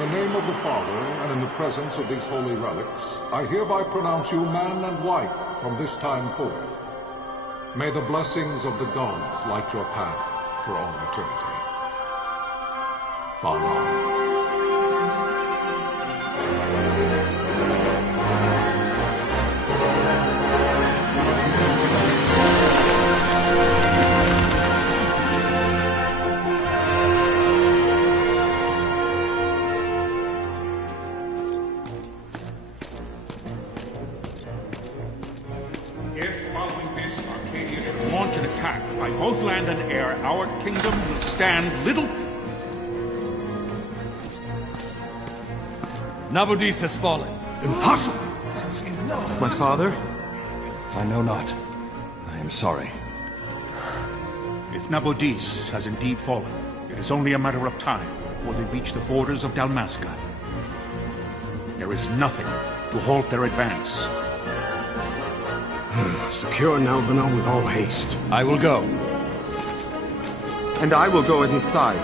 the name of the Father, and in the presence of these holy relics, I hereby pronounce you man and wife from this time forth. May the blessings of the gods light your path for all eternity. Farewell. Launch an attack by both land and air, our kingdom will stand little... Nabudis has fallen. Impossible! My father? I know not. I am sorry. If Nabudis has indeed fallen, it is only a matter of time before they reach the borders of Dalmasca. There is nothing to halt their advance. Secure Nalbina with all haste. I will go. And I will go at his side.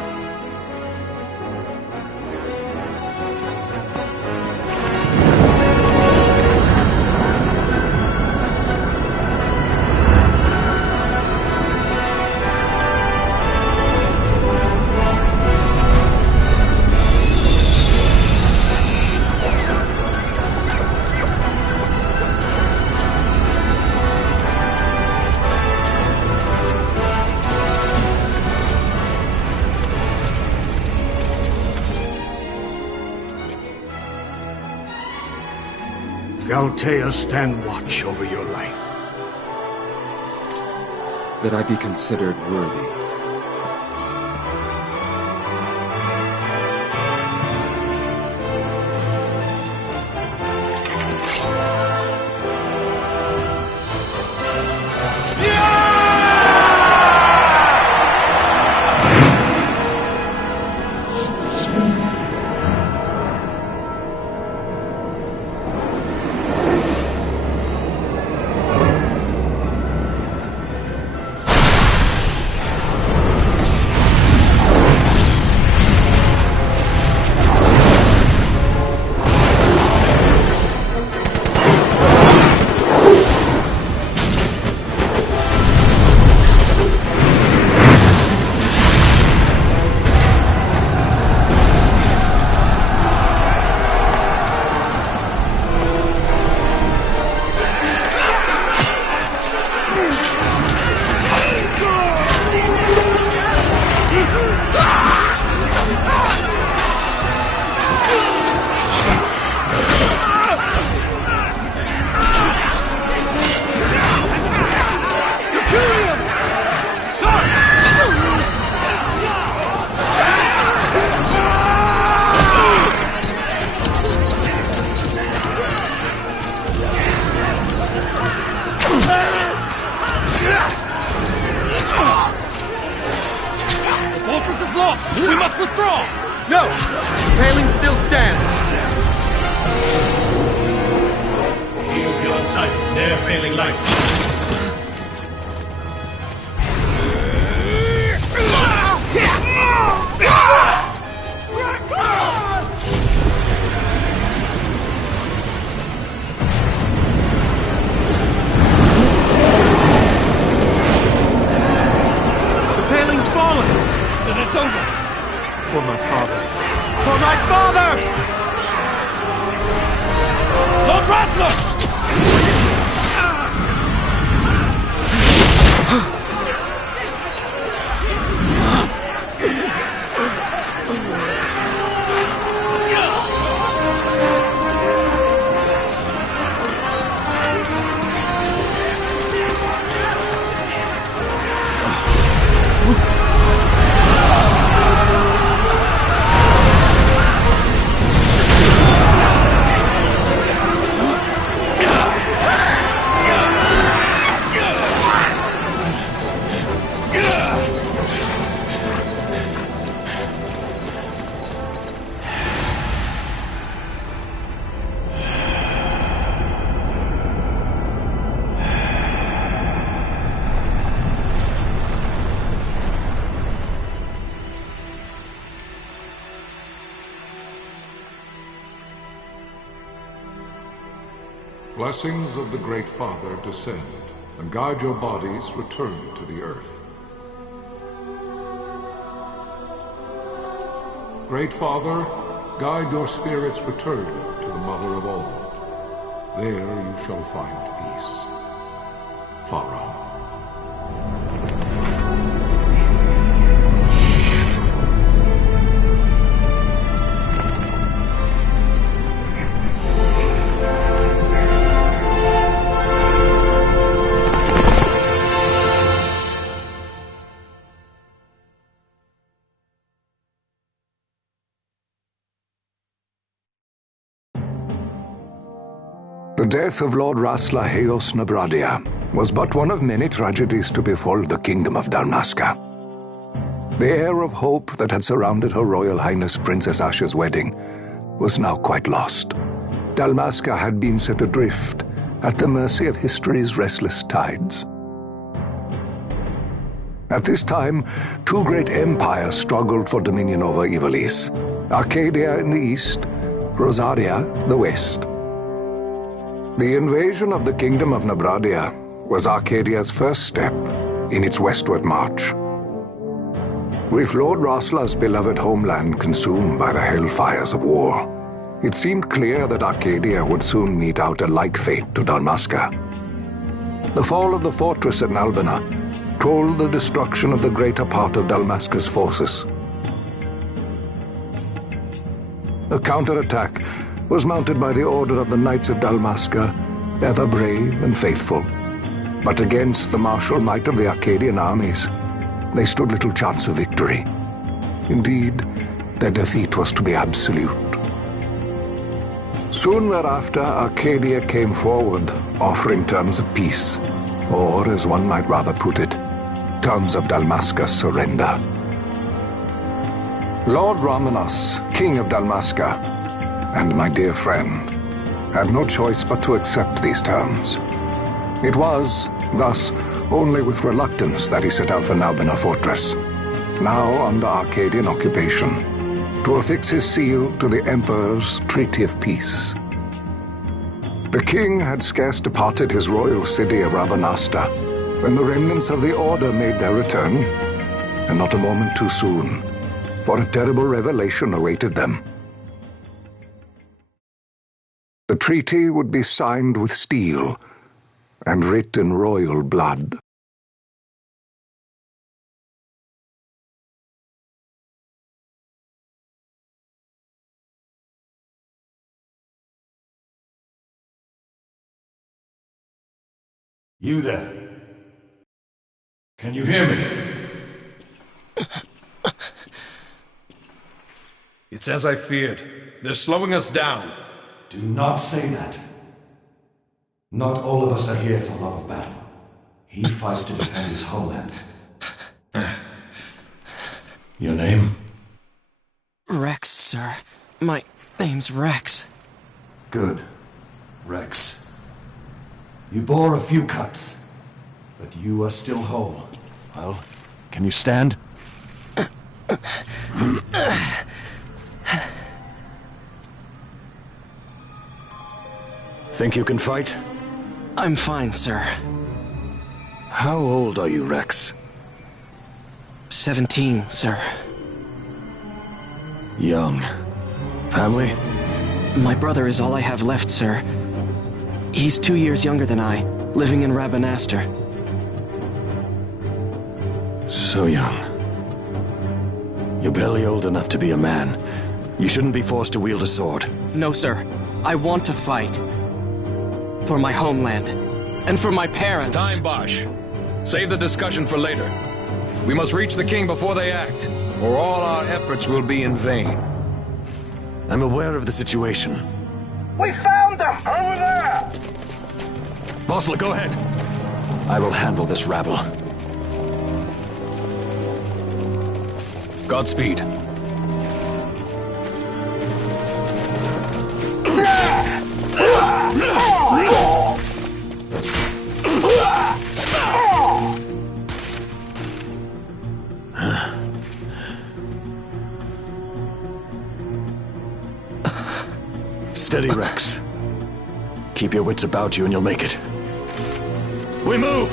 Galtea, stand watch over your life. That I be considered worthy. We must withdraw! No! The paling still stands! Shield beyond sight, ne'er failing light. The paling's fallen! Then it's over! For my father. For my father! Lord Rasmus! blessings of the Great Father descend, and guide your bodies return to the earth. Great Father, guide your spirits return to the Mother of all. There you shall find peace. Pharaoh. The death of Lord Rasla Heos Nabradia was but one of many tragedies to befall the Kingdom of Dalmasca. The air of hope that had surrounded Her Royal Highness Princess Asha's wedding was now quite lost. Dalmasca had been set adrift at the mercy of history's restless tides. At this time, two great empires struggled for dominion over Ivalice: Arcadia in the east, Rosaria the west. The invasion of the Kingdom of Nabradia was Arcadia's first step in its westward march. With Lord Rasla's beloved homeland consumed by the hellfires of war, it seemed clear that Arcadia would soon mete out a like fate to Dalmasca. The fall of the fortress at Nalbina told the destruction of the greater part of Dalmasca's forces. A counterattack was mounted by the order of the Knights of Dalmasca, ever brave and faithful. But against the martial might of the Arcadian armies, they stood little chance of victory. Indeed, their defeat was to be absolute. Soon thereafter, Arcadia came forward, offering terms of peace, or, as one might rather put it, terms of Dalmasca's surrender. Lord Ramenas, King of Dalmasca, and my dear friend, had no choice but to accept these terms. It was, thus, only with reluctance that he set out for Nalbina Fortress, now under Arcadian occupation, to affix his seal to the Emperor's Treaty of Peace. The king had scarce departed his royal city of Rabanasta when the remnants of the Order made their return, and not a moment too soon, for a terrible revelation awaited them. The treaty would be signed with steel and writ in royal blood. You there? Can you hear me? It's as I feared. They're slowing us down. Do not say that. Not all of us are here for love of battle. He fights to defend his homeland. Your name? Rex, sir. My name's Rex. Good. Rex. You bore a few cuts, but you are still whole. Well, can you stand? Think you can fight? I'm fine, sir. How old are you, Rex? 17, sir. Young. Family? My brother is all I have left, sir. He's 2 years younger than I, living in Rabanastre. So young. You're barely old enough to be a man. You shouldn't be forced to wield a sword. No, sir. I want to fight. For my homeland. And for my parents. It's time, Bosch. Save the discussion for later. We must reach the king before they act, or all our efforts will be in vain. I'm aware of the situation. We found them! Over there! Bosler, go ahead. I will handle this rabble. Godspeed. Steady, Rex. Keep your wits about you and you'll make it. We move!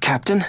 Captain?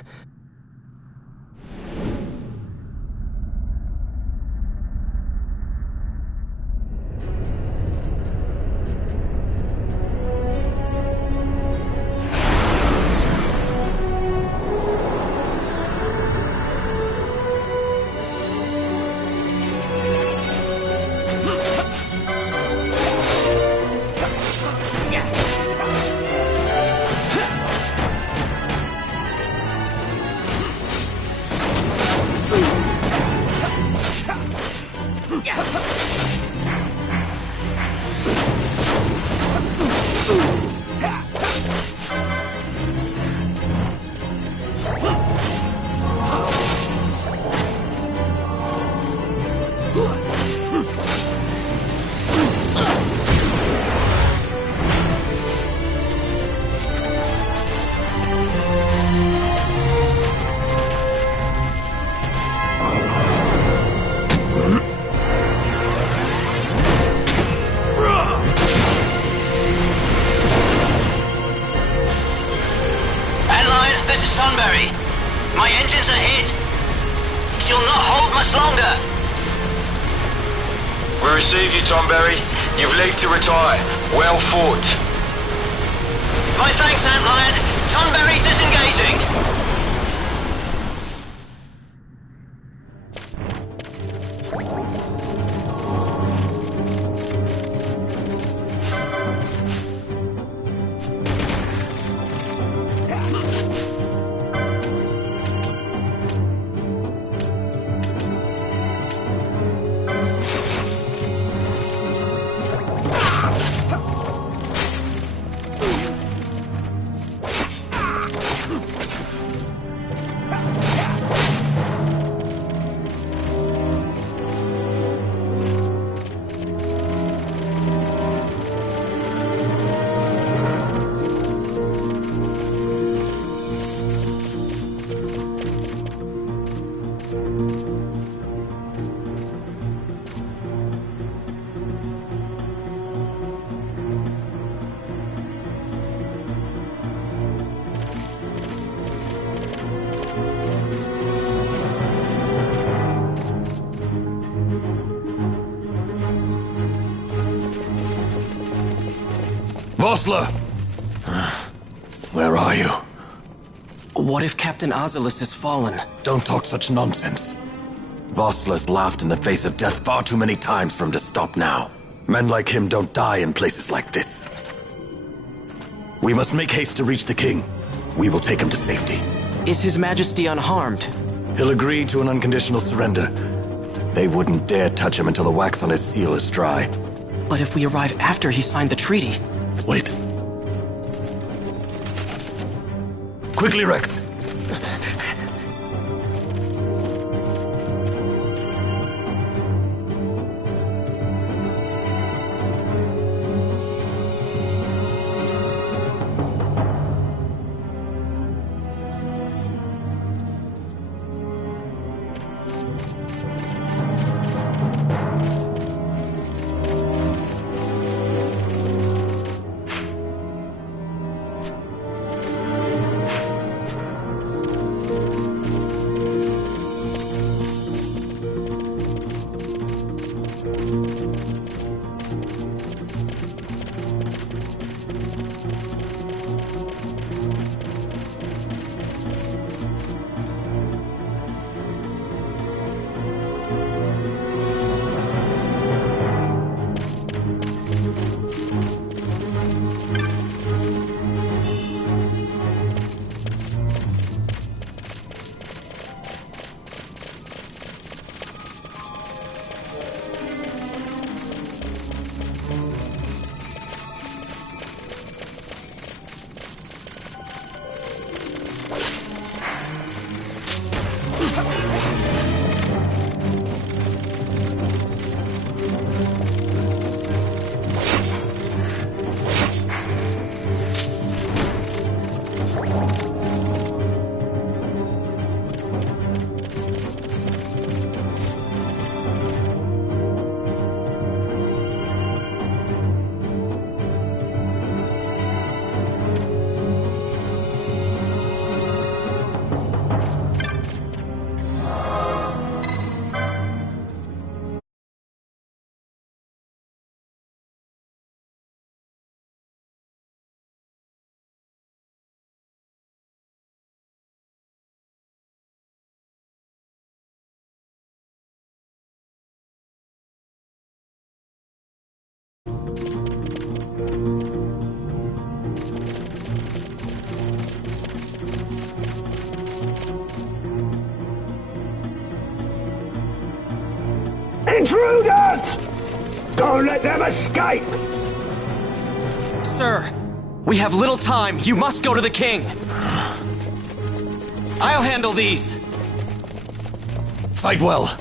My engines are hit. She'll not hold much longer. We receive you, Tomberry. You've leave to retire. Well fought. My thanks, Antlion. Tonberry disengaging. Vossler! Where are you? What if Captain Azelus has fallen? Don't talk such nonsense. Vossler's laughed in the face of death far too many times for him to stop now. Men like him don't die in places like this. We must make haste to reach the king. We will take him to safety. Is His Majesty unharmed? He'll agree to an unconditional surrender. They wouldn't dare touch him until the wax on his seal is dry. But if we arrive after he signed the treaty... Wait. Quickly, Rex! Intruders! Don't let them escape! Sir, we have little time. You must go to the king. I'll handle these. Fight well.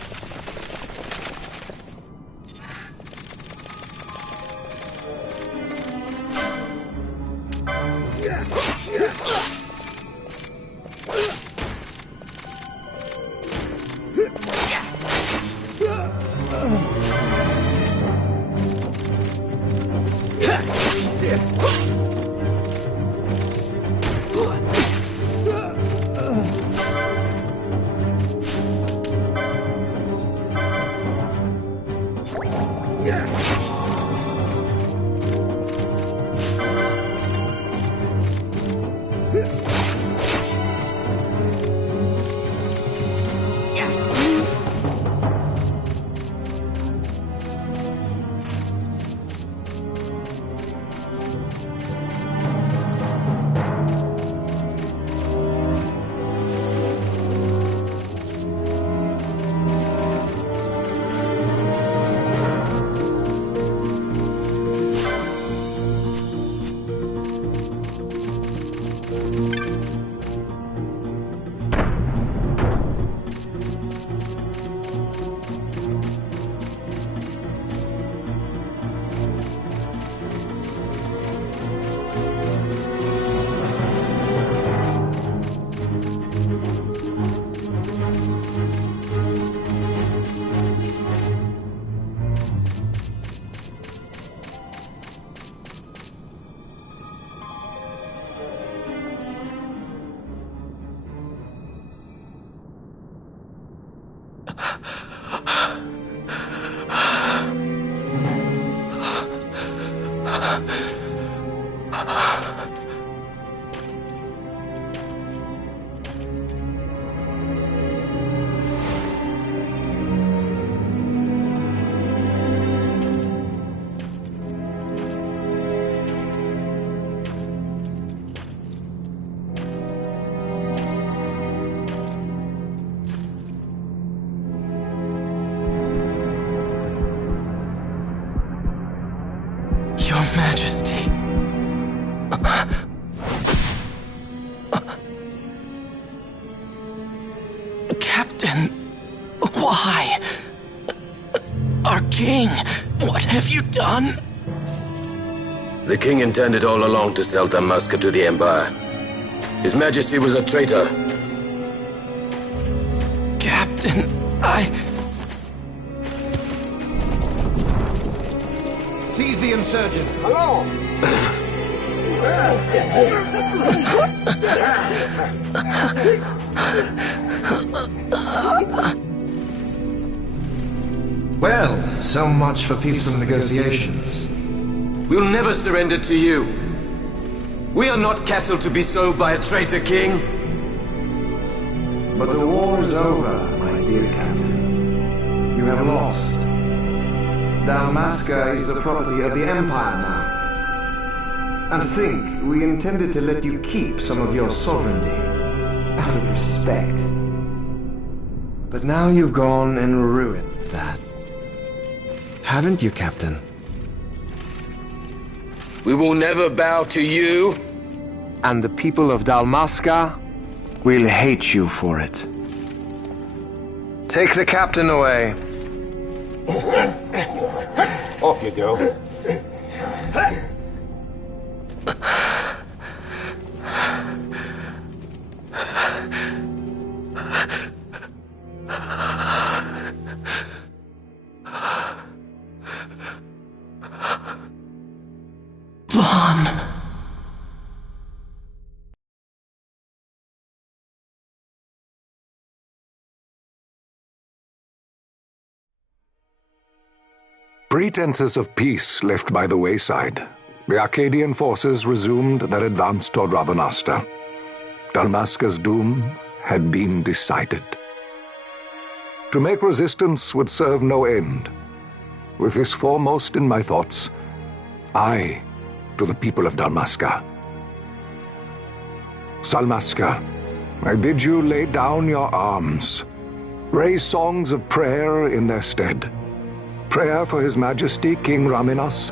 Majesty. Captain, why? Our king, what have you done? The king intended all along to sell Dalmasca to the Empire. His Majesty was a traitor. Captain, Seize the insurgent. Hello! Well, so much for peaceful negotiations. We'll never surrender to you. We are not cattle to be sold by a traitor king. But the war is over, my dear Captain. You have lost. Dalmasca is the property of the Empire now. And to think, we intended to let you keep some of your sovereignty, out of respect. But now you've gone and ruined that. Haven't you, Captain? We will never bow to you. And the people of Dalmasca will hate you for it. Take the captain away. Off you go. Vaughn. Pretenses of peace left by the wayside, the Arcadian forces resumed their advance toward Rabanasta. Dalmasca's doom had been decided. To make resistance would serve no end. With this foremost in my thoughts, I to the people of Dalmasca. Salmasca, I bid you lay down your arms. Raise songs of prayer in their stead. Prayer for His Majesty King Raminas,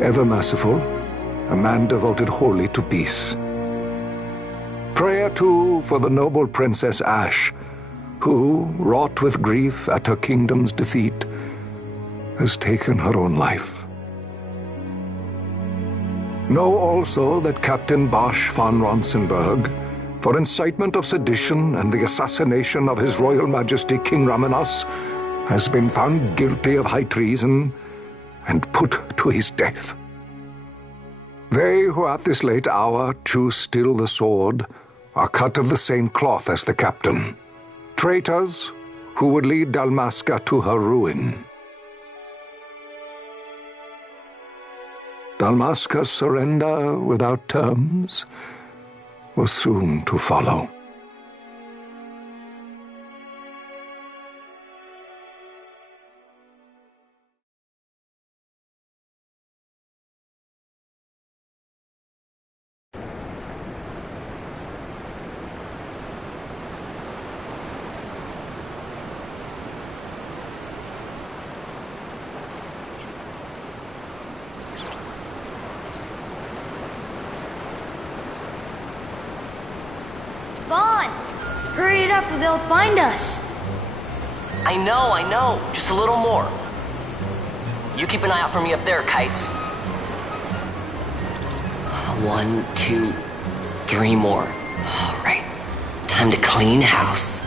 ever merciful, a man devoted wholly to peace. Prayer, too, for the noble Princess Ash, who, wrought with grief at her kingdom's defeat, has taken her own life. Know also that Captain Bosch von Ronsenberg, for incitement of sedition and the assassination of His Royal Majesty King Raminas, has been found guilty of high treason and put to his death. They who at this late hour choose still the sword are cut of the same cloth as the captain, traitors who would lead Dalmasca to her ruin. Dalmasca's surrender without terms was soon to follow. Vaughn! Hurry it up or they'll find us! I know. Just a little more. You keep an eye out for me up there, Kites. 1, 2, 3 more. All right. Time to clean house.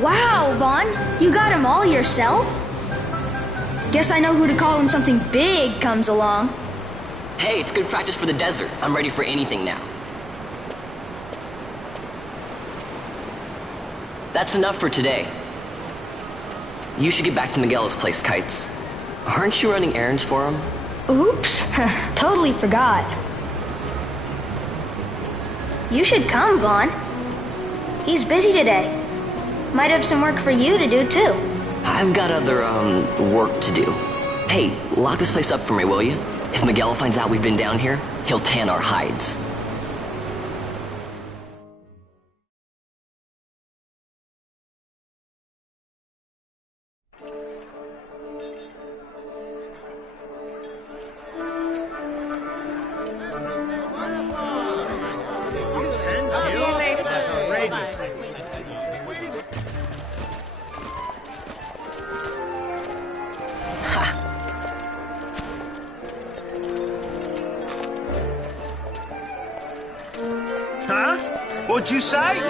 Wow, Vaughn! You got them all yourself? Guess I know who to call when something big comes along. Hey, it's good practice for the desert. I'm ready for anything now. That's enough for today. You should get back to Miguel's place, Kites. Aren't you running errands for him? Oops, totally forgot. You should come, Vaughn. He's busy today. Might have some work for you to do, too. I've got other, work to do. Hey, lock this place up for me, will you? If Miguel finds out we've been down here, he'll tan our hides. Huh? What'd you say?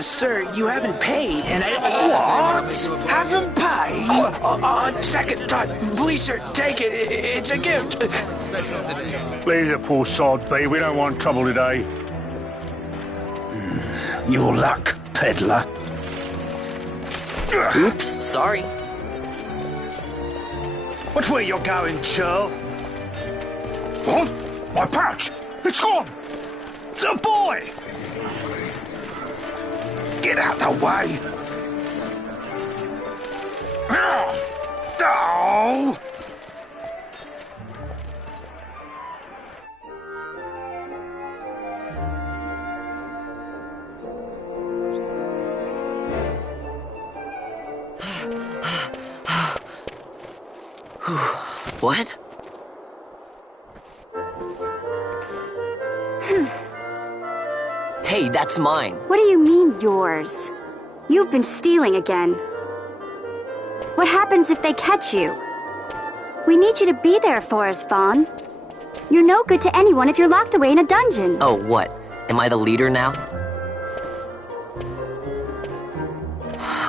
Sir, you haven't paid, and I... What? Haven't paid? Second thought. Please, sir, take it. It's a gift. Leave the poor sod be. We don't want trouble today. Your luck, peddler. Oops, sorry. Watch where you're going, churl. What? My pouch! It's gone! The boy! Get out the way! Oh! What? Hey, that's mine. What do you mean, yours? You've been stealing again. What happens if they catch you? We need you to be there for us, Vaughn. You're no good to anyone if you're locked away in a dungeon. Oh, what? Am I the leader now?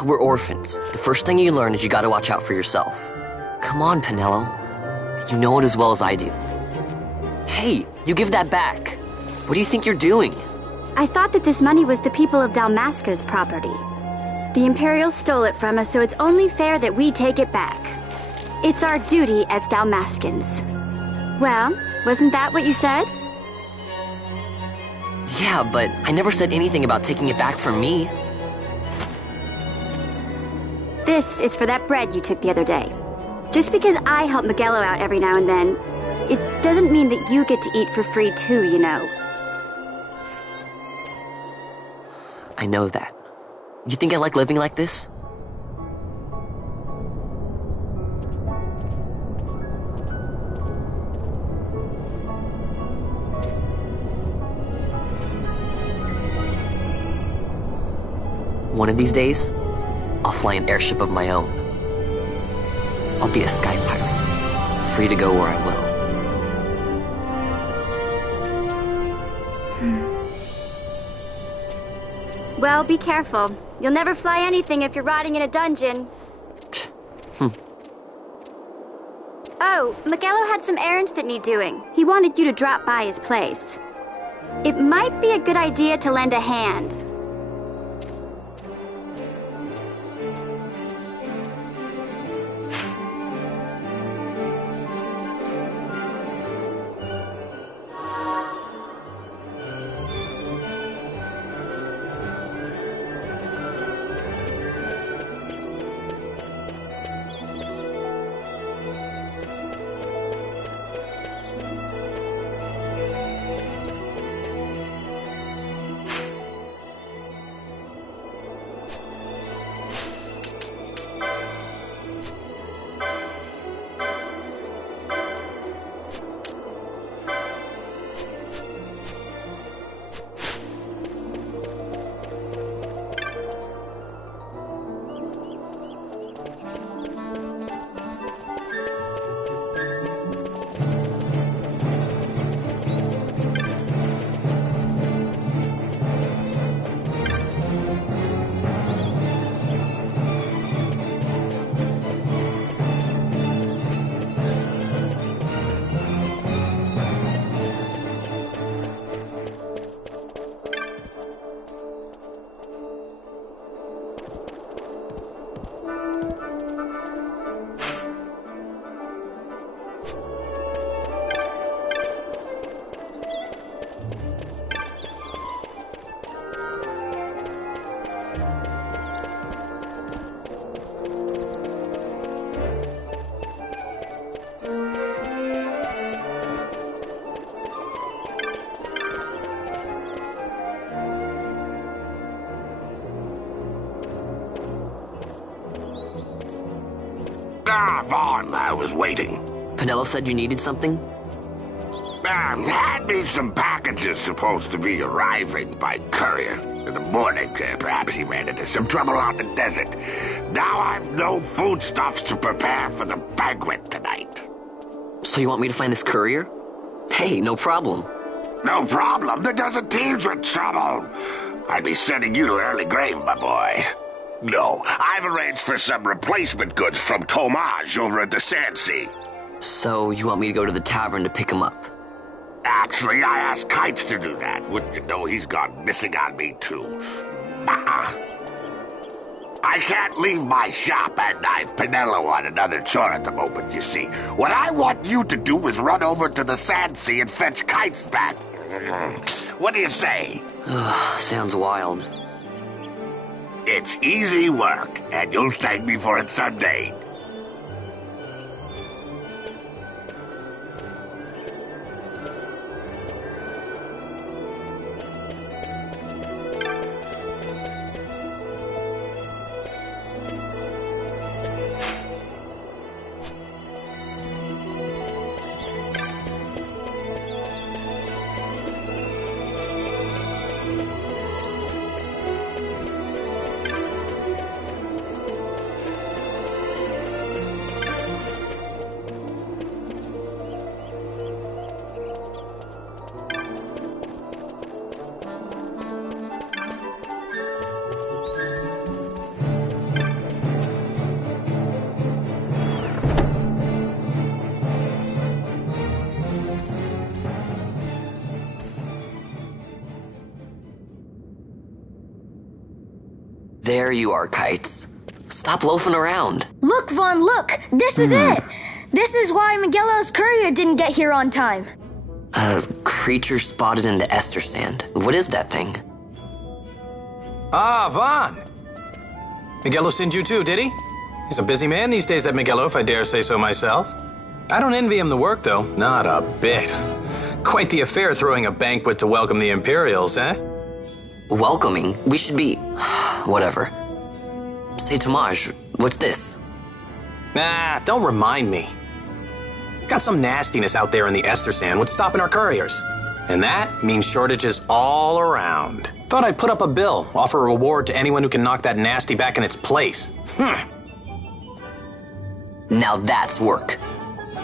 We're orphans. The first thing you learn is you gotta watch out for yourself. Come on, Pinello. You know it as well as I do. Hey, you give that back. What do you think you're doing? I thought that this money was the people of Dalmasca's property. The Imperials stole it from us, so it's only fair that we take it back. It's our duty as Dalmascans. Well, wasn't that what you said? Yeah, but I never said anything about taking it back from me. This is for that bread you took the other day. Just because I help Miguelo out every now and then, it doesn't mean that you get to eat for free too, you know. I know that. You think I like living like this? One of these days, I'll fly an airship of my own. I'll be a sky pirate, free to go where I will. Well, be careful. You'll never fly anything if you're rotting in a dungeon. Oh, Miguelo had some errands that need doing. He wanted you to drop by his place. It might be a good idea to lend a hand. Vaughn, I was waiting. Penelo said you needed something? Had me some packages supposed to be arriving by courier. In the morning, perhaps he ran into some trouble out in the desert. Now I've no foodstuffs to prepare for the banquet tonight. So you want me to find this courier? Hey, no problem. No problem. The desert teems with trouble. I'd be sending you to early grave, my boy. No, I've arranged for some replacement goods from Tomaj over at the Ffxii. So you want me to go to the tavern to pick him up? Actually, I asked Kites to do that. Wouldn't you know he's gone missing on me, too. I can't leave my shop, and I've Penelo on another chore at the moment, you see. What I want you to do is run over to the Ffxii and fetch Kites back. What do you say? Sounds wild. It's easy work, and you'll thank me for it someday. There you are, Kites. Stop loafing around. Look, Vaughn, look! This is it! This is why Miguelo's courier didn't get here on time. A creature spotted in the Ester Sand. What is that thing? Ah, Vaughn! Miguelo sent you too, did he? He's a busy man these days, that Miguelo, if I dare say so myself. I don't envy him the work, though. Not a bit. Quite the affair throwing a banquet to welcome the Imperials, eh? Welcoming? We should be... whatever. Say, Tomaj, what's this? Nah, don't remind me. Got some nastiness out there in the Ester Sand. What's stopping our couriers? And that means shortages all around. Thought I'd put up a bill, offer a reward to anyone who can knock that nasty back in its place. Now that's work.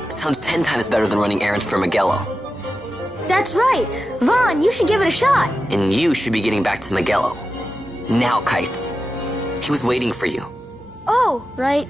Sounds 10 times better than running errands for Miguelo. That's right. Vaughn, you should give it a shot. And you should be getting back to Miguelo. Now, Kites. He was waiting for you. Oh, right.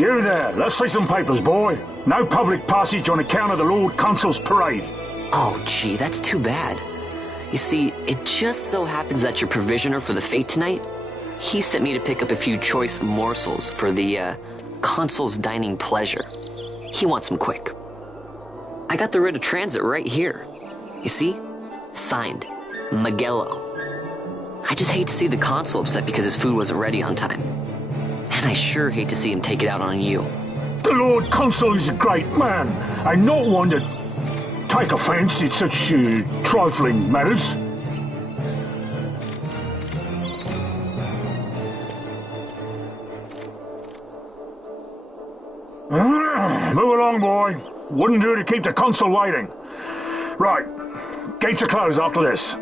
You there, let's see some papers, boy. No public passage on account of the Lord Consul's parade. Oh, gee, that's too bad. You see, it just so happens that your provisioner for the fete tonight, he sent me to pick up a few choice morsels for the, Consul's dining pleasure. He wants them quick. I got the writ of transit right here. You see? Signed, Magello. I just hate to see the Consul upset because his food wasn't ready on time. And I sure hate to see him take it out on you. The Lord Consul is a great man, and not one to take offence in such trifling matters. Move along, boy. Wouldn't do to keep the Consul waiting. Right, gates are closed after this.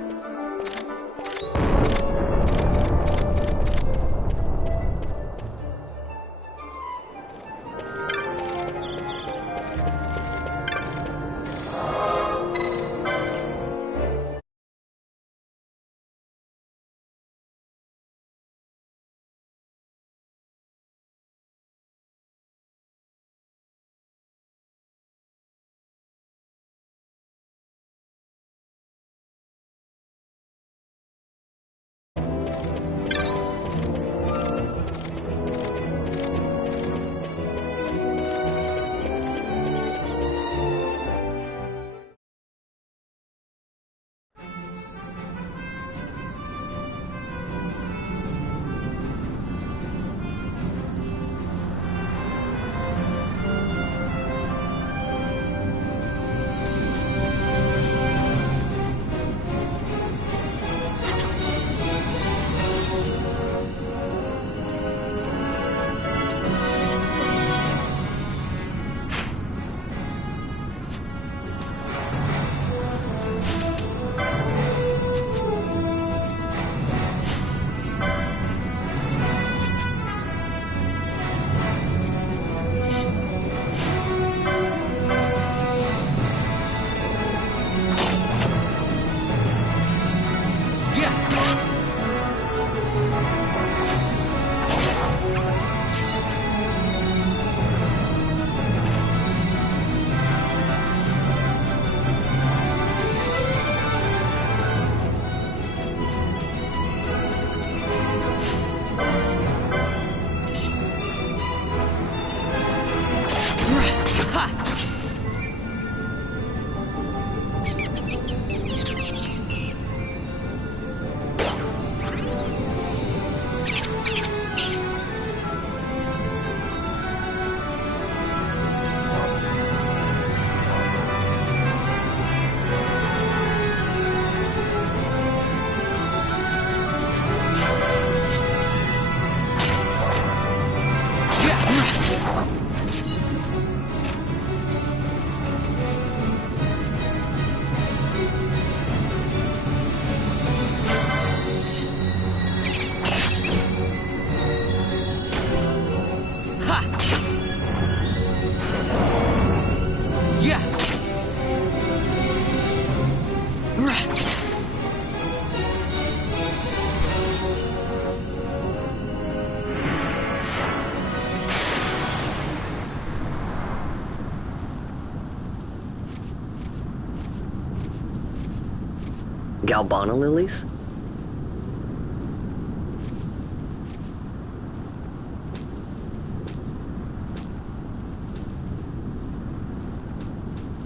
Galbana lilies?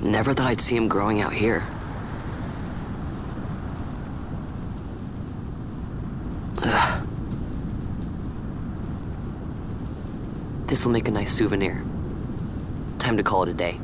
Never thought I'd see him growing out here. Ugh. This'll make a nice souvenir. Time to call it a day.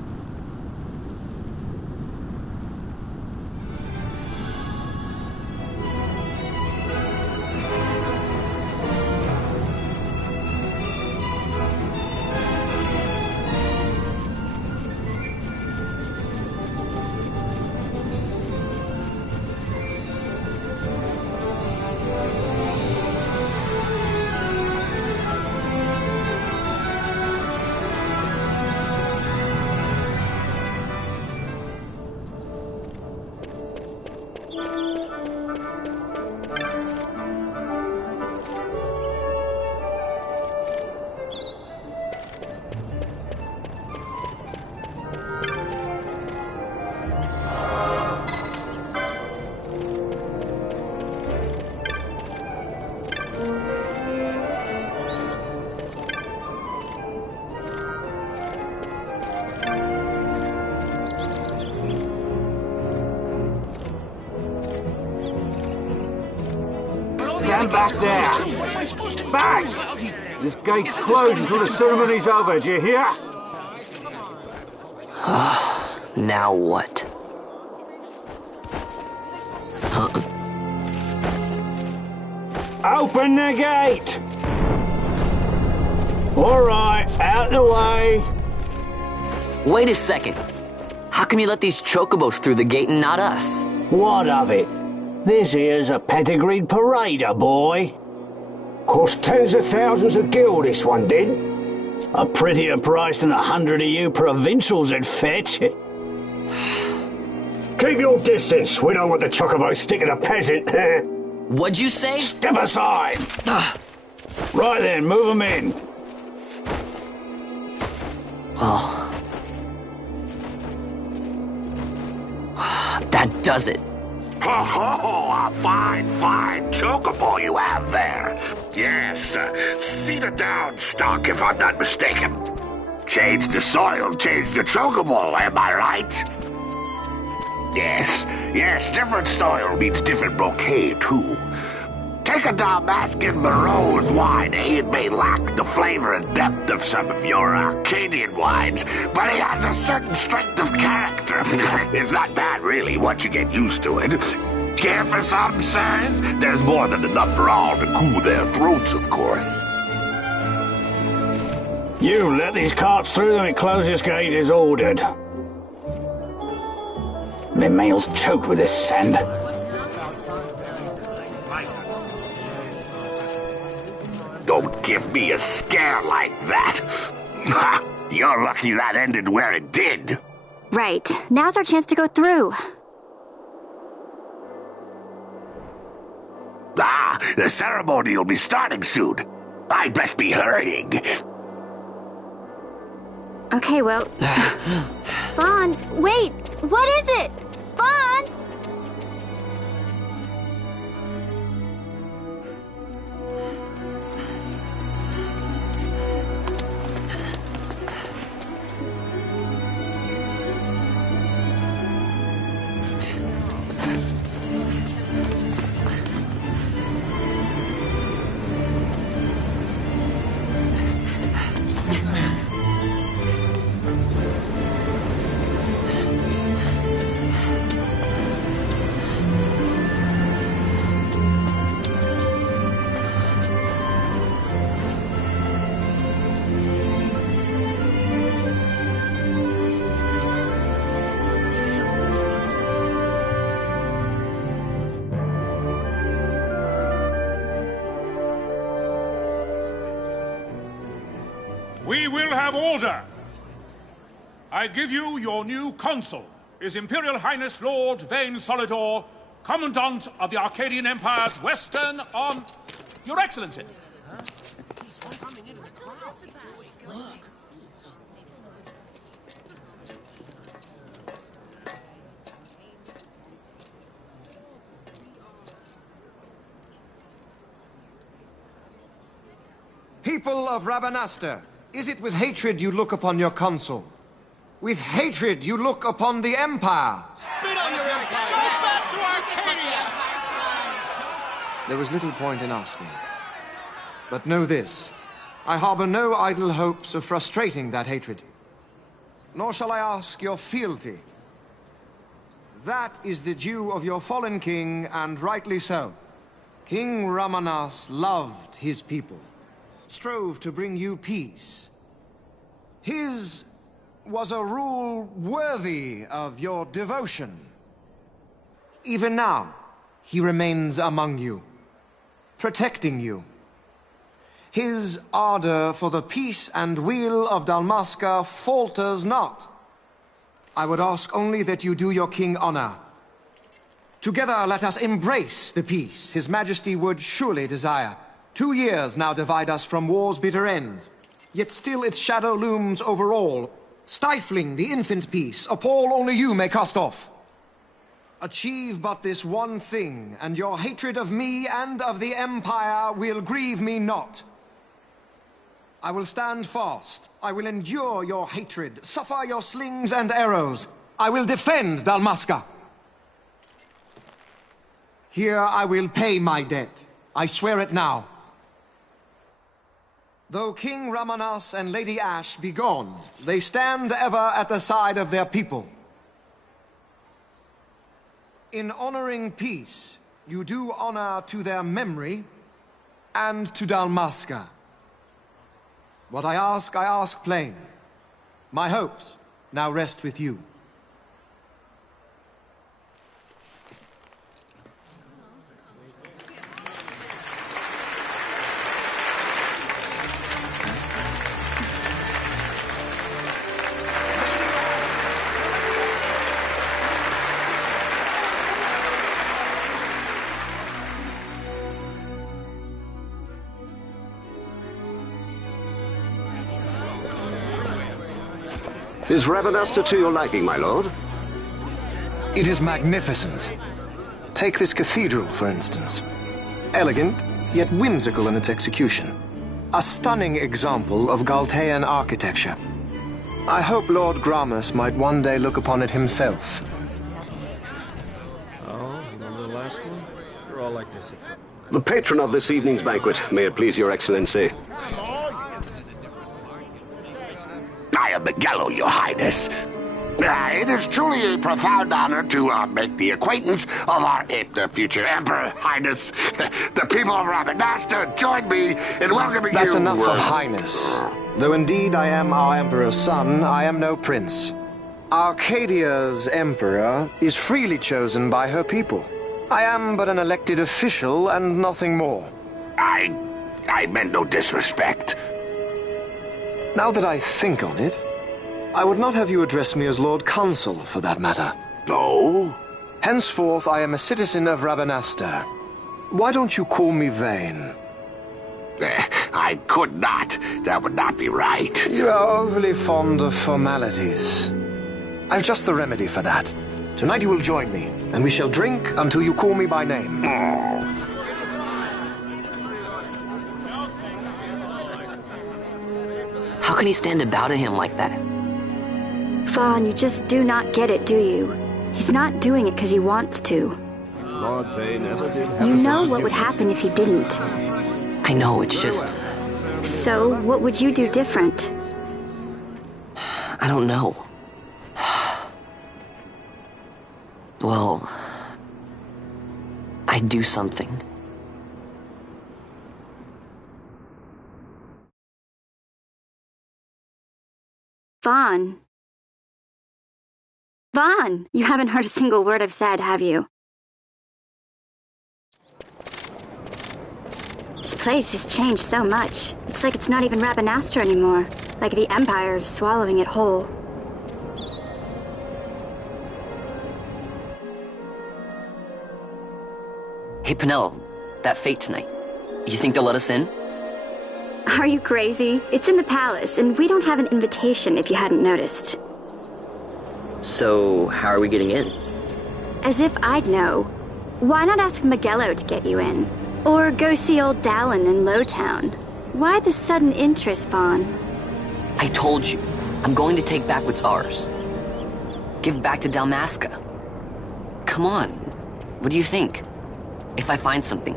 Stand back there! Back! This gate's closed until the ceremony's over, do you hear? Now what? Open the gate! Alright, out the way. Wait a second. How come you let these chocobos through the gate and not us? What of it? This here's a pedigreed parader, boy. Cost tens of thousands of gil, this one did. A prettier price than 100 of you provincials would fetch. Keep your distance. We don't want the chocobos sticking a peasant. What'd you say? Step aside. Right then, move them in. Oh. That does it. Oh, a fine chocobo you have there. Yes, cedar down stock if I'm not mistaken. Change the soil, change the chocobo, am I right? Yes, different soil means different bouquet too. Take a Dalmascan Moreau's wine, it may lack the flavor and depth of some of your Arcadian wines, but it has a certain strength of character. It's not bad, really, once you get used to it. Care for some, sirs? There's more than enough for all to cool their throats, of course. You let these carts through, the closest gate is ordered. My mail's choked with this sand. Don't give me a scare like that. You're lucky that ended where it did. Right. Now's our chance to go through. The ceremony will be starting soon. I'd best be hurrying. Okay, well... Vaughn, wait! What is it? Vaughn! We will have order. I give you your new consul, His Imperial Highness Lord Vane Solidor, Commandant of the Arcadian Empire's Western on... Your Excellency. People of Rabanastre, is it with hatred you look upon your consul? With hatred you look upon the Empire? Spit on your empire! Straight back to Arcadia! There was little point in asking. But know this, I harbor no idle hopes of frustrating that hatred. Nor shall I ask your fealty. That is the due of your fallen king, and rightly so. King Ramanas loved his people, strove to bring you peace. His was a rule worthy of your devotion. Even now, he remains among you, protecting you. His ardor for the peace and weal of Dalmasca falters not. I would ask only that you do your king honor. Together let us embrace the peace his majesty would surely desire. 2 years now divide us from war's bitter end, yet still its shadow looms over all, stifling the infant peace a pall only you may cast off. Achieve but this one thing, and your hatred of me and of the Empire will grieve me not. I will stand fast. I will endure your hatred, suffer your slings and arrows. I will defend Dalmasca. Here I will pay my debt. I swear it now. Though King Ramanas and Lady Ash be gone, they stand ever at the side of their people. In honoring peace, you do honor to their memory and to Dalmasca. What I ask plain. My hopes now rest with you. Is Rabanastre to your liking, my lord? It is magnificent. Take this cathedral, for instance. Elegant, yet whimsical in its execution. A stunning example of Galtean architecture. I hope Lord Gramus might one day look upon it himself. Oh, remember the last one? You're all like this. The patron of this evening's banquet, may it please your excellency. I am Miguel, your highness. It is truly a profound honor to make the acquaintance of our future emperor, highness. The people of Rabanastre join me in welcoming you. That's enough of highness. Though indeed I am our emperor's son, I am no prince. Arcadia's emperor is freely chosen by her people. I am but an elected official and nothing more. I meant no disrespect. Now that I think on it, I would not have you address me as Lord Consul, for that matter. No? Henceforth, I am a citizen of Rabanastre. Why don't you call me Vane? I could not. That would not be right. You are overly fond of formalities. I've just the remedy for that. Tonight you will join me, and we shall drink until you call me by name. How can he stand about him like that? Fawn, you just do not get it, do you? He's not doing it because he wants to. Lord Vane never did. You know what would happen if he didn't. I know, it's just... So, what would you do different? I don't know. Well... I'd do something. Vaughn. Vaughn! You haven't heard a single word I've said, have you? This place has changed so much. It's like it's not even Rabanastre anymore. Like the Empire is swallowing it whole. Hey, Penelo, that fete tonight. You think they'll let us in? Are you crazy? It's in the palace, and we don't have an invitation if you hadn't noticed. So, how are we getting in? As if I'd know. Why not ask Miguelo to get you in? Or go see old Dallin in Lowtown? Why the sudden interest, Vaughn? I told you, I'm going to take back what's ours. Give back to Dalmasca. Come on, what do you think? If I find something,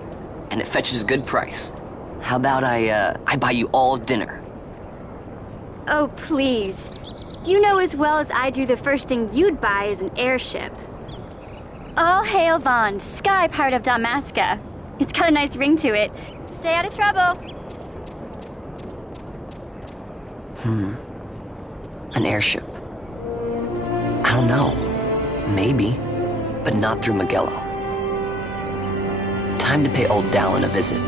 and it fetches a good price, how about I buy you all dinner? Oh, please. You know as well as I do the first thing you'd buy is an airship. All hail Vaughn, sky part of Dalmasca. It's got a nice ring to it. Stay out of trouble. An airship. I don't know. Maybe. But not through Magello. Time to pay old Dallin a visit.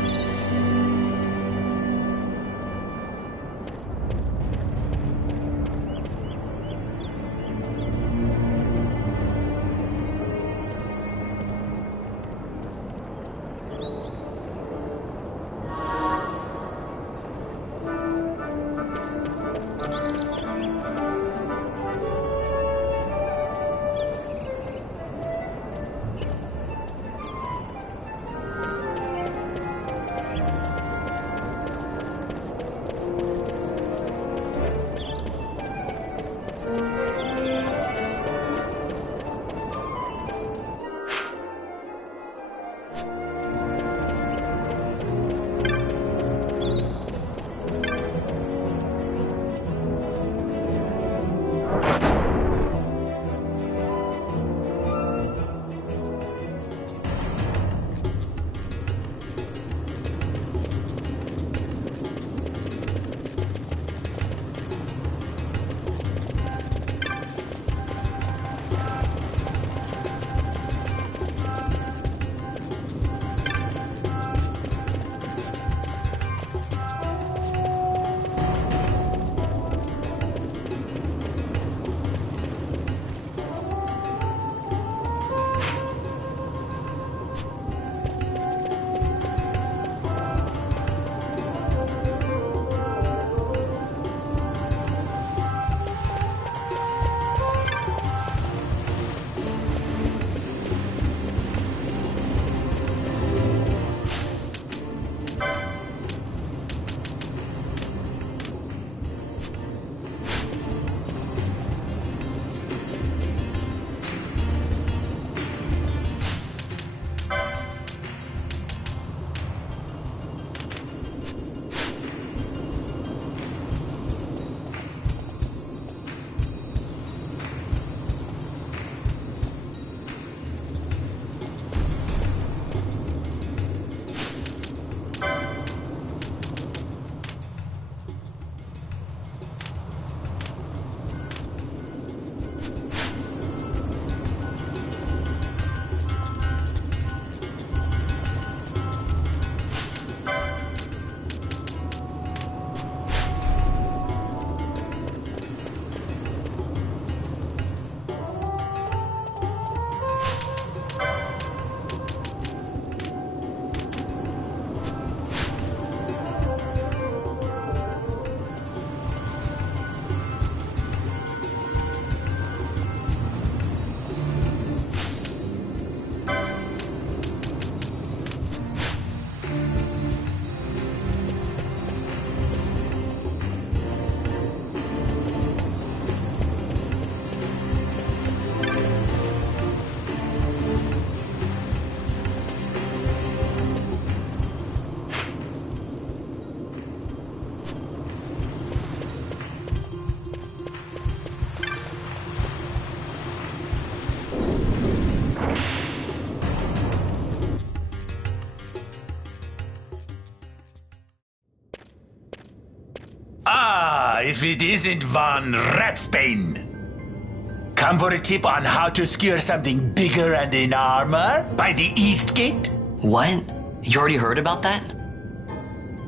If it isn't Von Ratsbane. Come for a tip on how to secure something bigger and in armor by the East Gate? What? You already heard about that?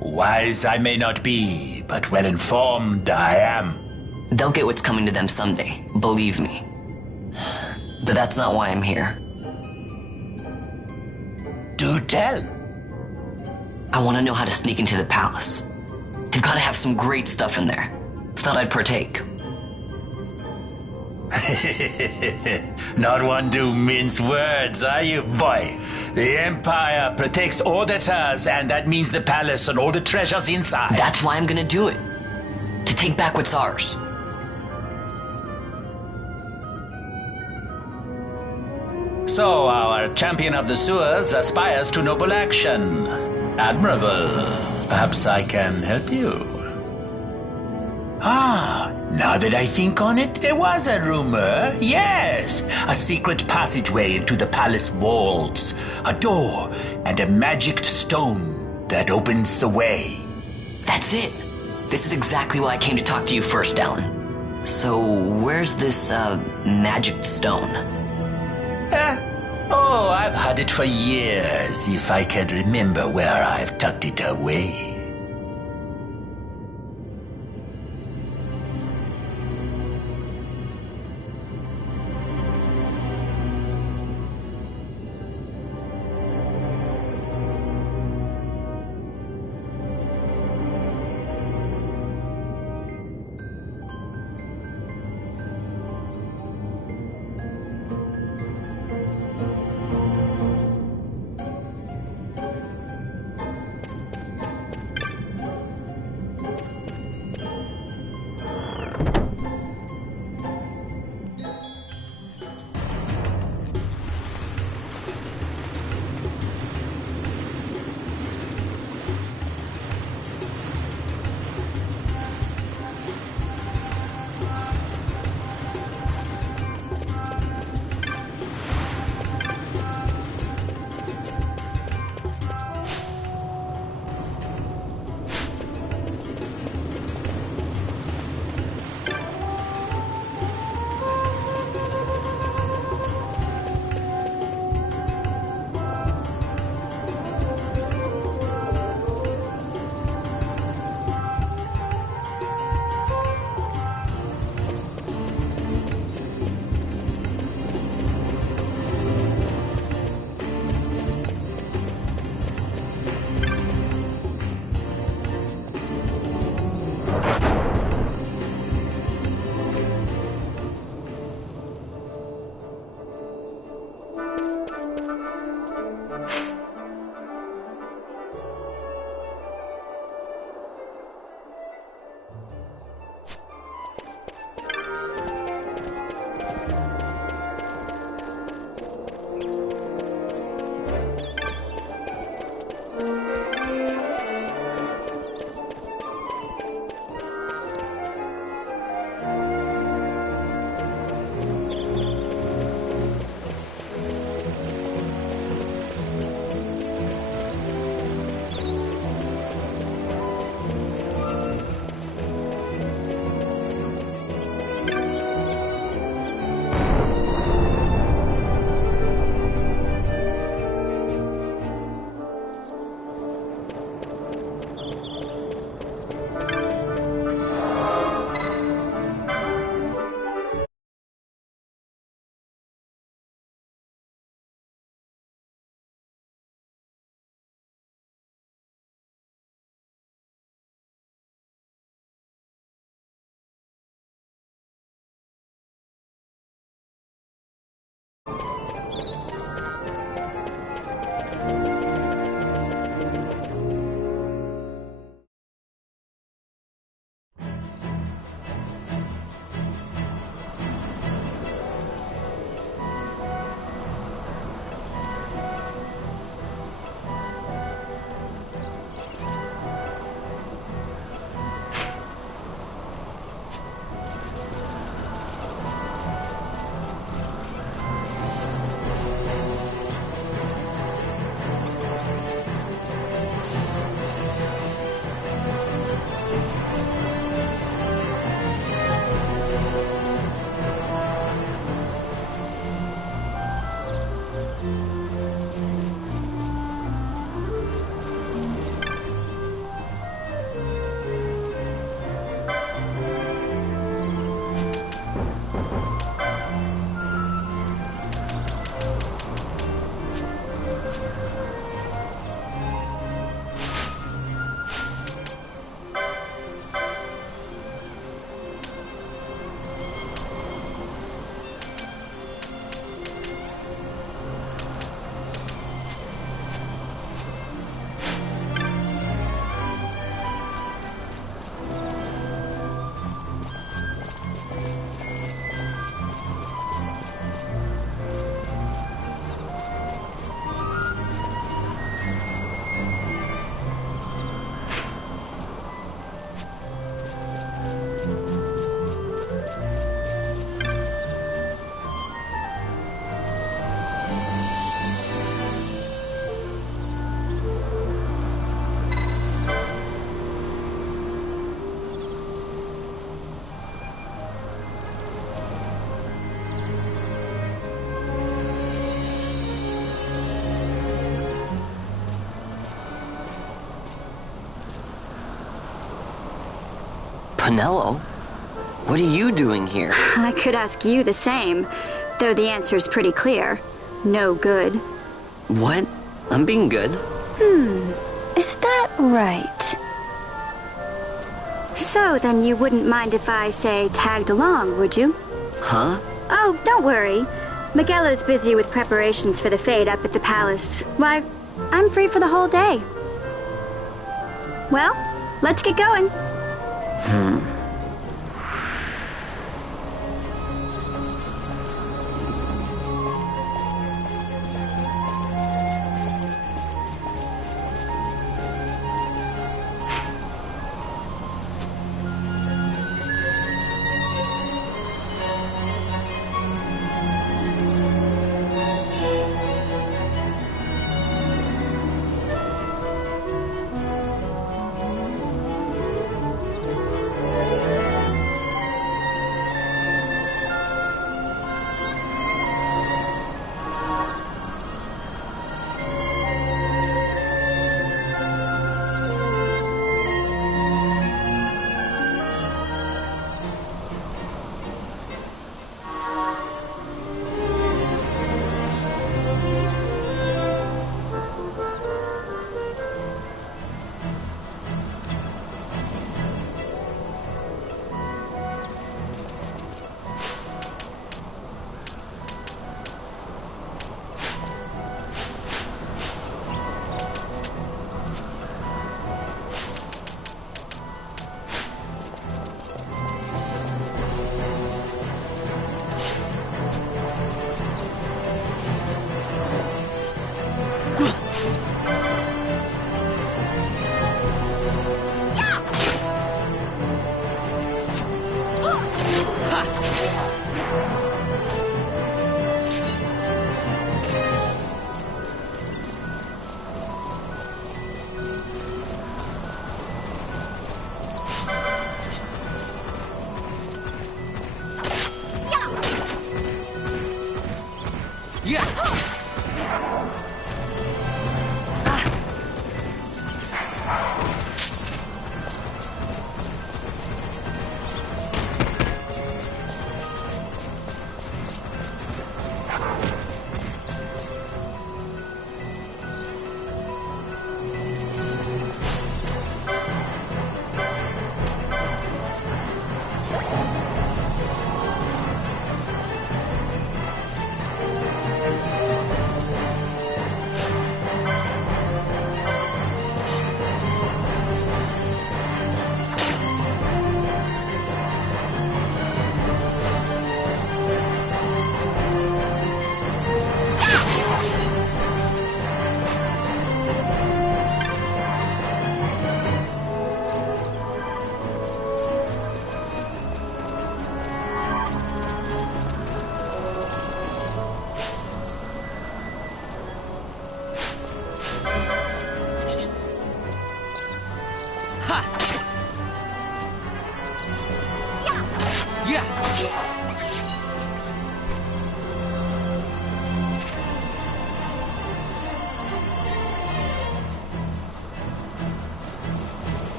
Wise I may not be, but well informed I am. They'll get what's coming to them someday, believe me. But that's not why I'm here. Do tell. I want to know how to sneak into the palace. They've got to have some great stuff in there. Thought I'd partake. Not one to mince words, are you, boy? The Empire protects all that's hers, and that means the palace and all the treasures inside. That's why I'm gonna do it. To take back what's ours. So, our champion of the sewers aspires to noble action. Admirable. Perhaps I can help you. Now that I think on it, there was a rumor. Yes, a secret passageway into the palace walls. A door and a magicked stone that opens the way. That's it. This is exactly why I came to talk to you first, Alan. So, where's this, magic stone? Oh, I've had it for years, if I can remember where I've tucked it away. Penelo, what are you doing here? I could ask you the same, though the answer is pretty clear. No good. What? I'm being good. Is that right? So, then you wouldn't mind if I, say, tagged along, would you? Huh? Oh, don't worry. Miguelo's busy with preparations for the fete up at the palace. Why, I'm free for the whole day. Well, let's get going.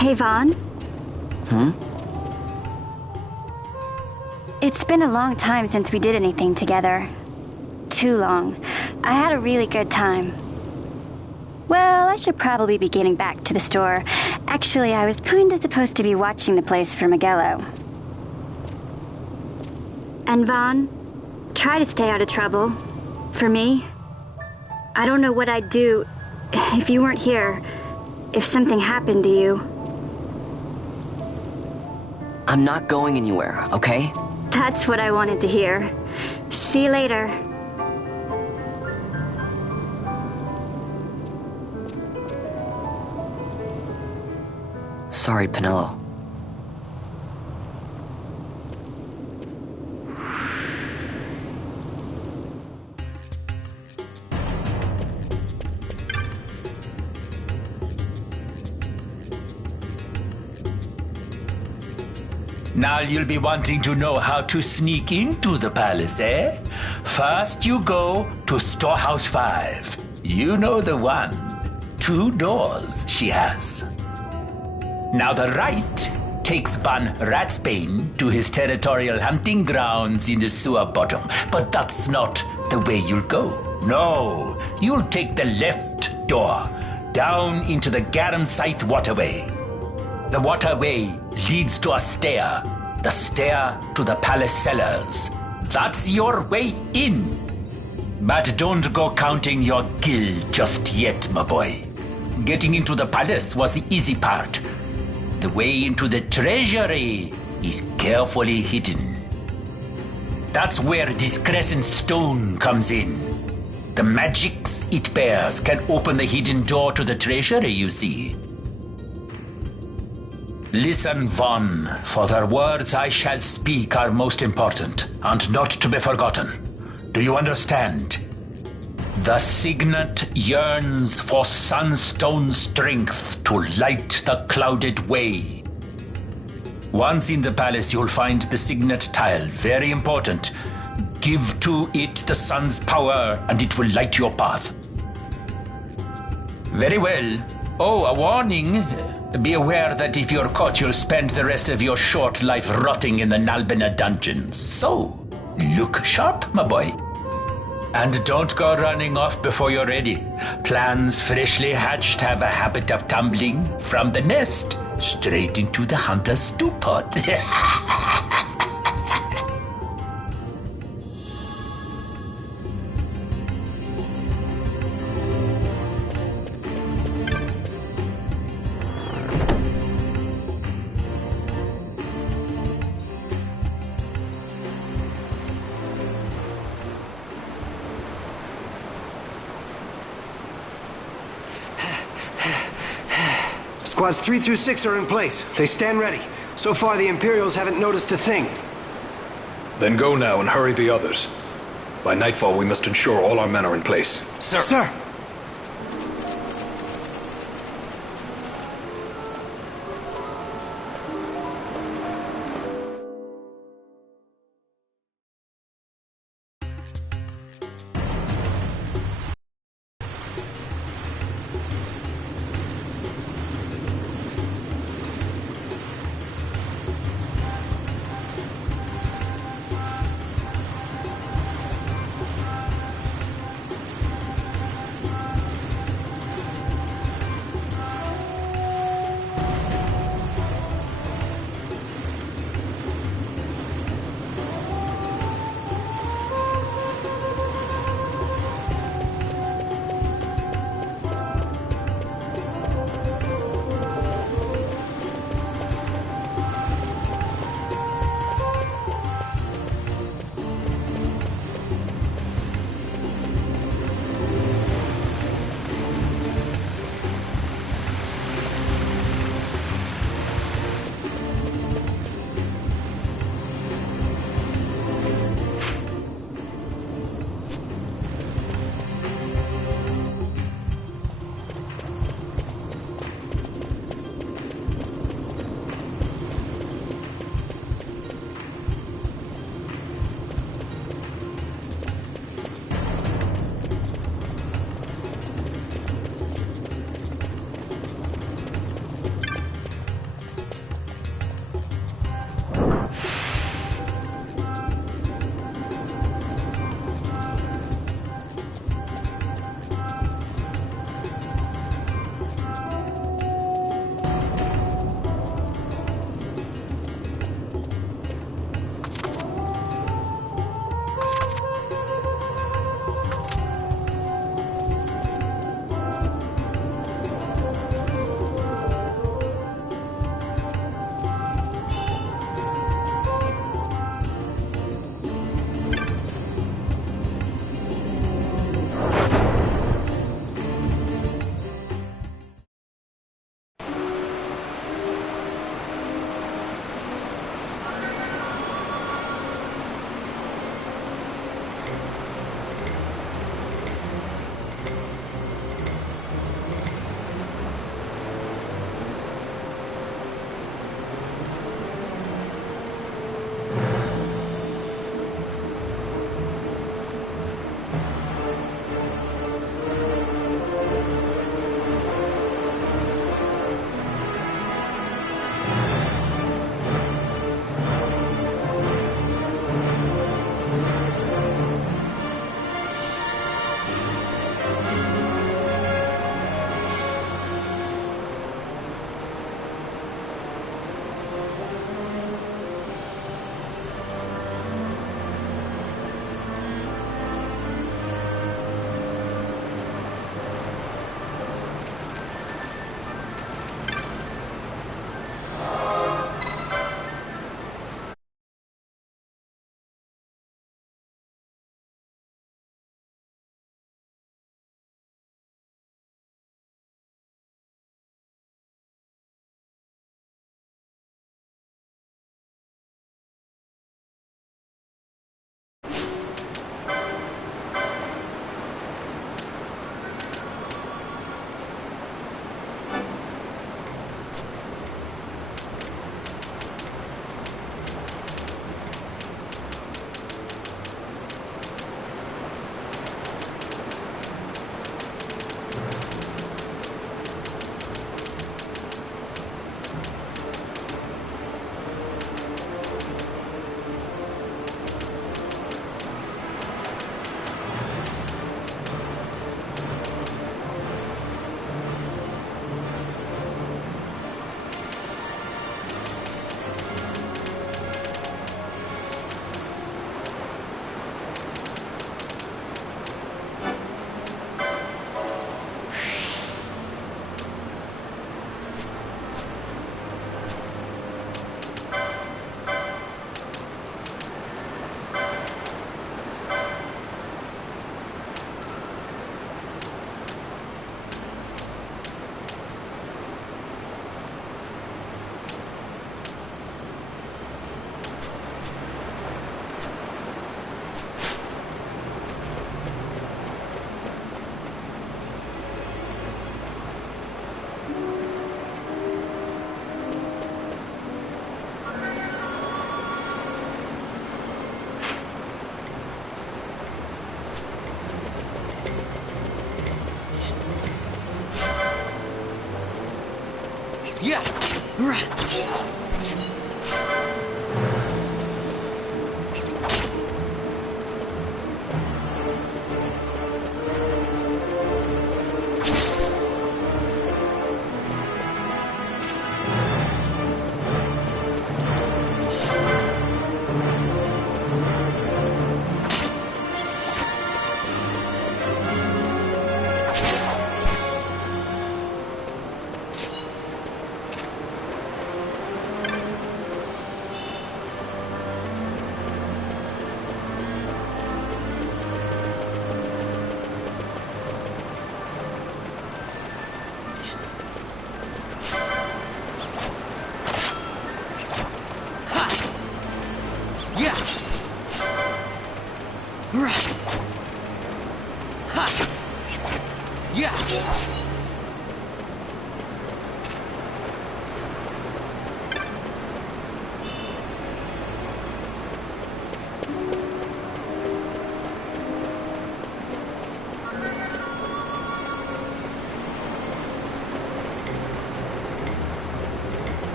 Hey, Vaughn. It's been a long time since we did anything together. Too long. I had a really good time. Well, I should probably be getting back to the store. Actually, I was kinda supposed to be watching the place for Miguelo. And Vaughn, try to stay out of trouble. For me. I don't know what I'd do if you weren't here. If something happened to you. I'm not going anywhere, okay? That's what I wanted to hear. See you later. Sorry, Penelo. Now you'll be wanting to know how to sneak into the palace, eh? First you go to Storehouse 5. You know the one. 2 doors she has. Now the right takes Ban Ratsbane to his territorial hunting grounds in the sewer bottom. But that's not the way you'll go. No, you'll take the left door, down into the Garum Scythe waterway. The waterway leads to a stair. The stair to the palace cellars. That's your way in. But don't go counting your gil just yet, my boy. Getting into the palace was the easy part. The way into the treasury is carefully hidden. That's where this crescent stone comes in. The magics it bears can open the hidden door to the treasury, you see. Listen, Vaughn, for the words I shall speak are most important, and not to be forgotten. Do you understand? The signet yearns for sunstone strength to light the clouded way. Once in the palace, you'll find the signet tile, very important. Give to it the sun's power, and it will light your path. Very well. Oh, a warning. Be aware that if you're caught, you'll spend the rest of your short life rotting in the Nalbina dungeons. So, look sharp, my boy. And don't go running off before you're ready. Plans freshly hatched have a habit of tumbling from the nest straight into the hunter's stew pot. Squads 3 through 6 are in place. They stand ready. So far, the Imperials haven't noticed a thing. Then go now and hurry the others. By nightfall, we must ensure all our men are in place. Sir! Sir! Yeah.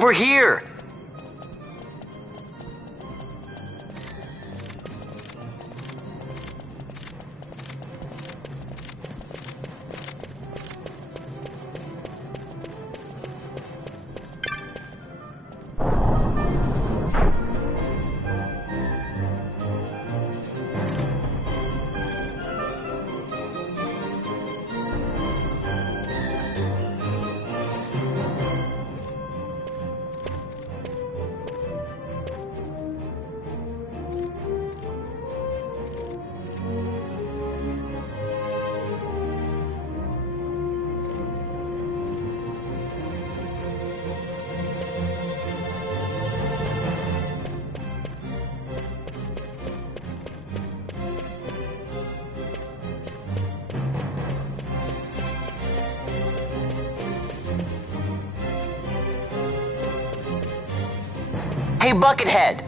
Over here! Hey, Buckethead!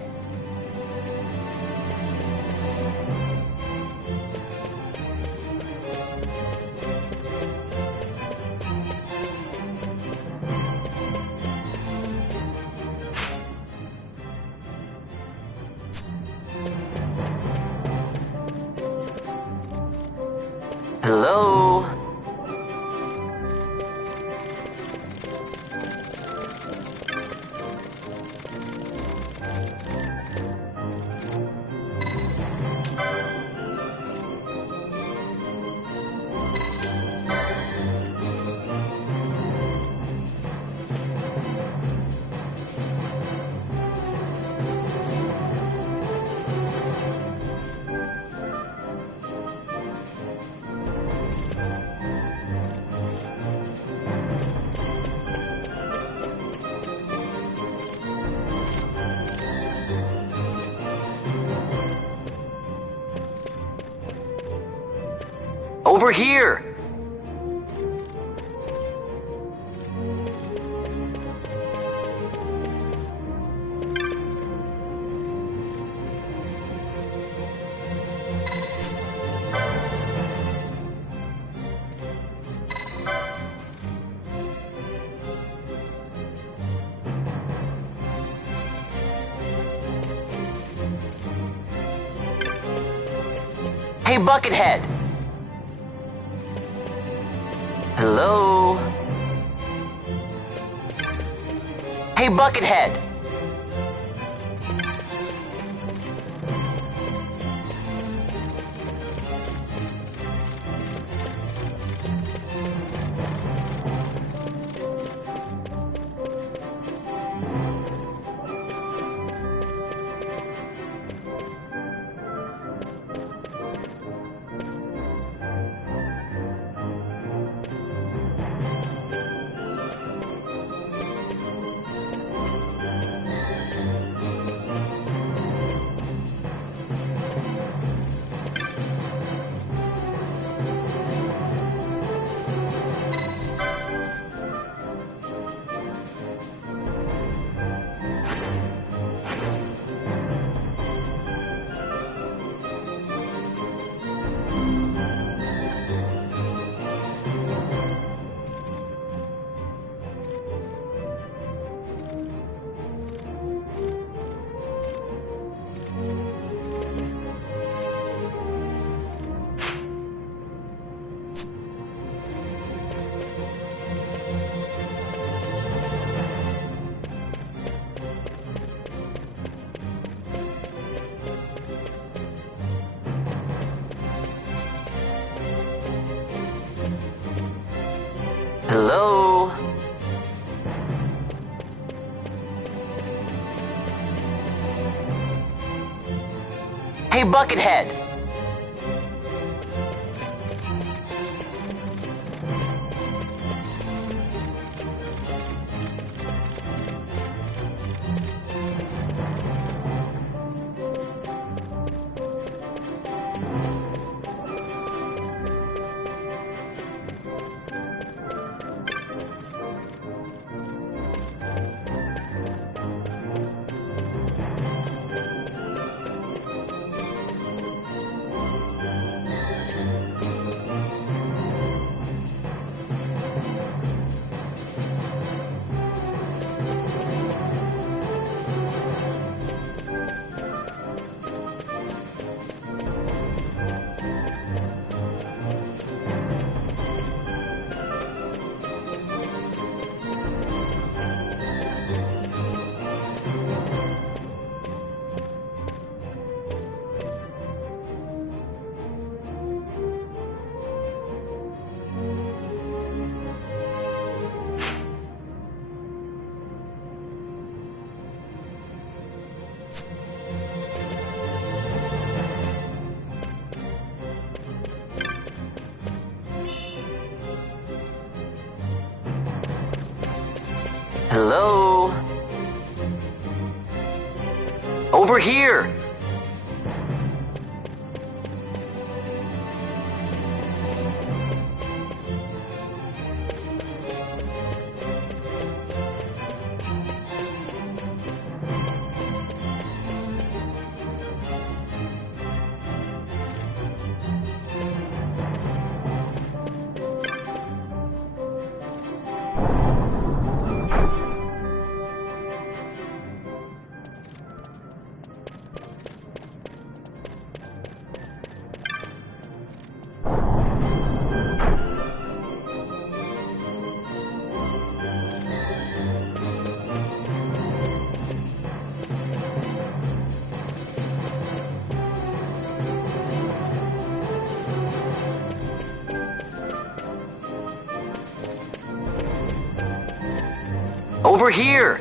Hello? Over here! Hey, Buckethead! Hello? Hey, Buckethead! Hello? Hey, Buckethead! Hello? Over here! Over here!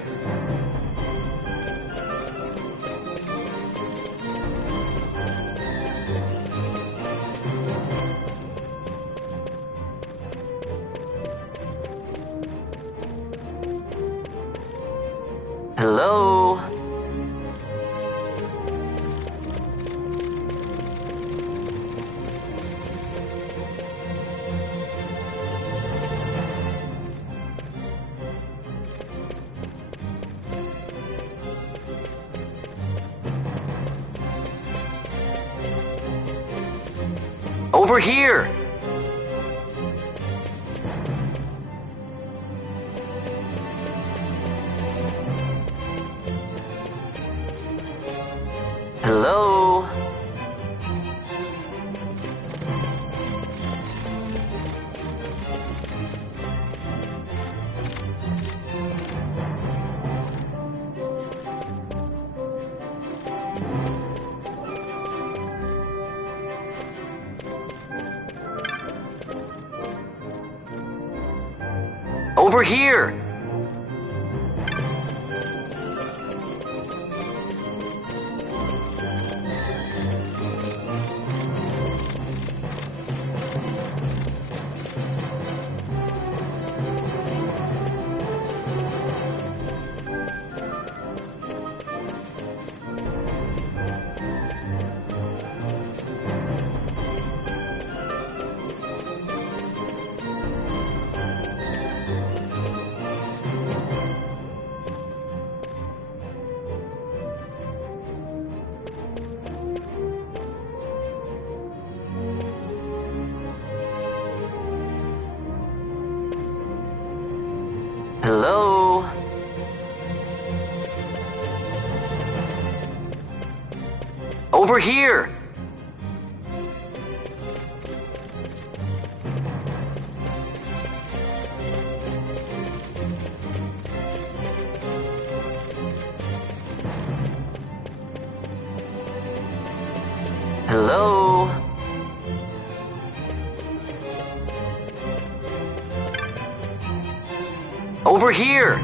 Hello? Over here! Hello? Over here! Hello? Over here! Hello? Over here!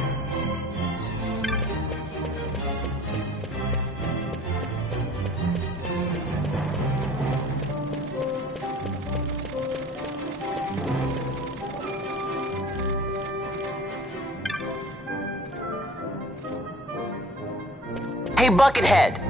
Hey, Buckethead!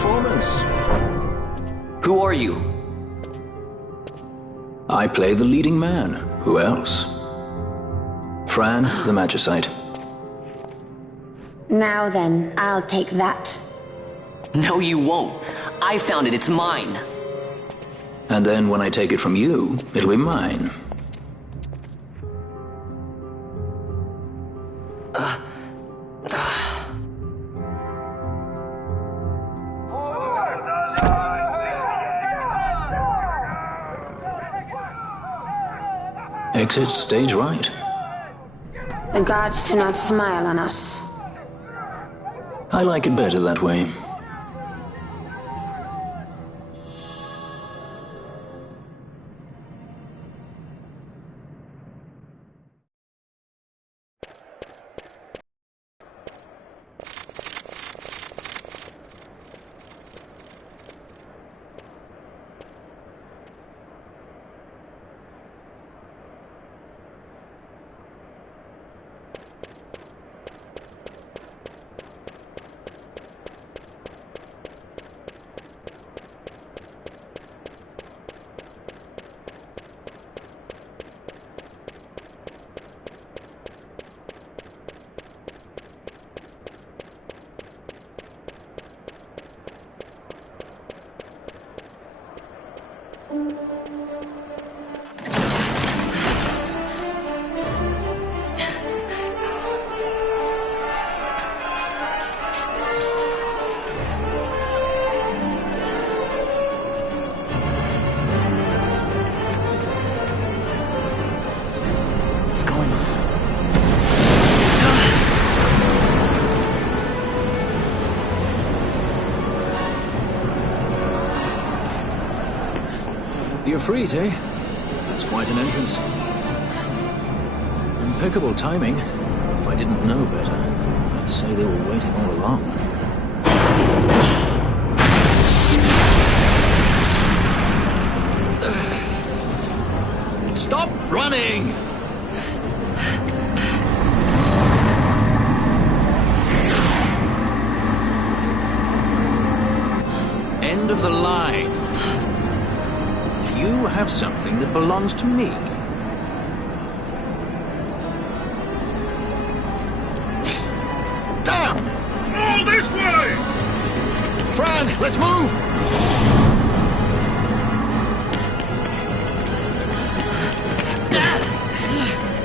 performance. Who are you? I play the leading man. Who else? Fran, the Magicite. Now then, I'll take that. No, you won't. I found it. It's mine. And then when I take it from you, it'll be mine. Exit stage right. The gods do not smile on us. I like it better that way. What's going on? The Ffxii, eh? That's quite an entrance. Impeccable timing. If I didn't know better, I'd say they were waiting all along. Stop running! End of the line. You have something that belongs to me. Damn! All this way! Fran, let's move!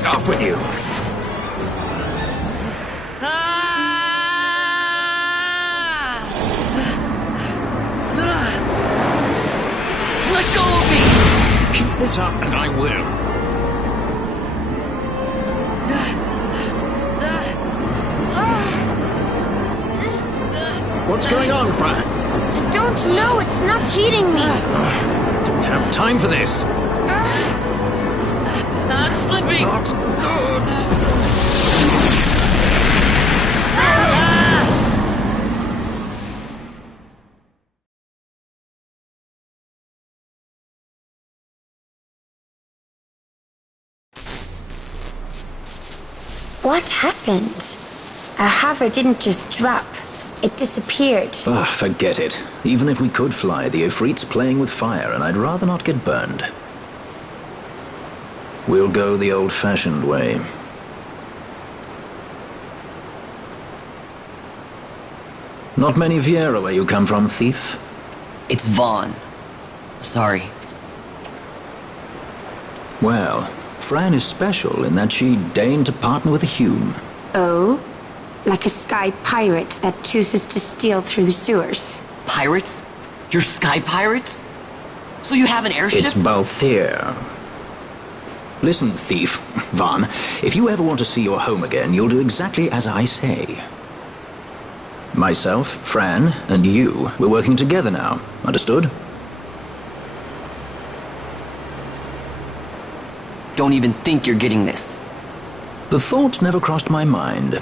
Off with you! Let go of me! Keep this up and I will. What's going on, Fran? I don't know, it's not heating me. Don't have time for this. I'm slipping! Not good. What happened? Our hover didn't just drop. It disappeared. Ah, forget it. Even if we could fly, the Ffxii's playing with fire, and I'd rather not get burned. We'll go the old-fashioned way. Not many Viera where you come from, thief? It's Vaughn. Sorry. Well, Fran is special in that she deigned to partner with a Hume. Oh? Like a sky pirate that chooses to steal through the sewers. Pirates? You're sky pirates? So you have an airship? It's Balthier. Listen, thief, Vaughn, if you ever want to see your home again, you'll do exactly as I say. Myself, Fran, and you, we're working together now. Understood? Don't even think you're getting this. The thought never crossed my mind.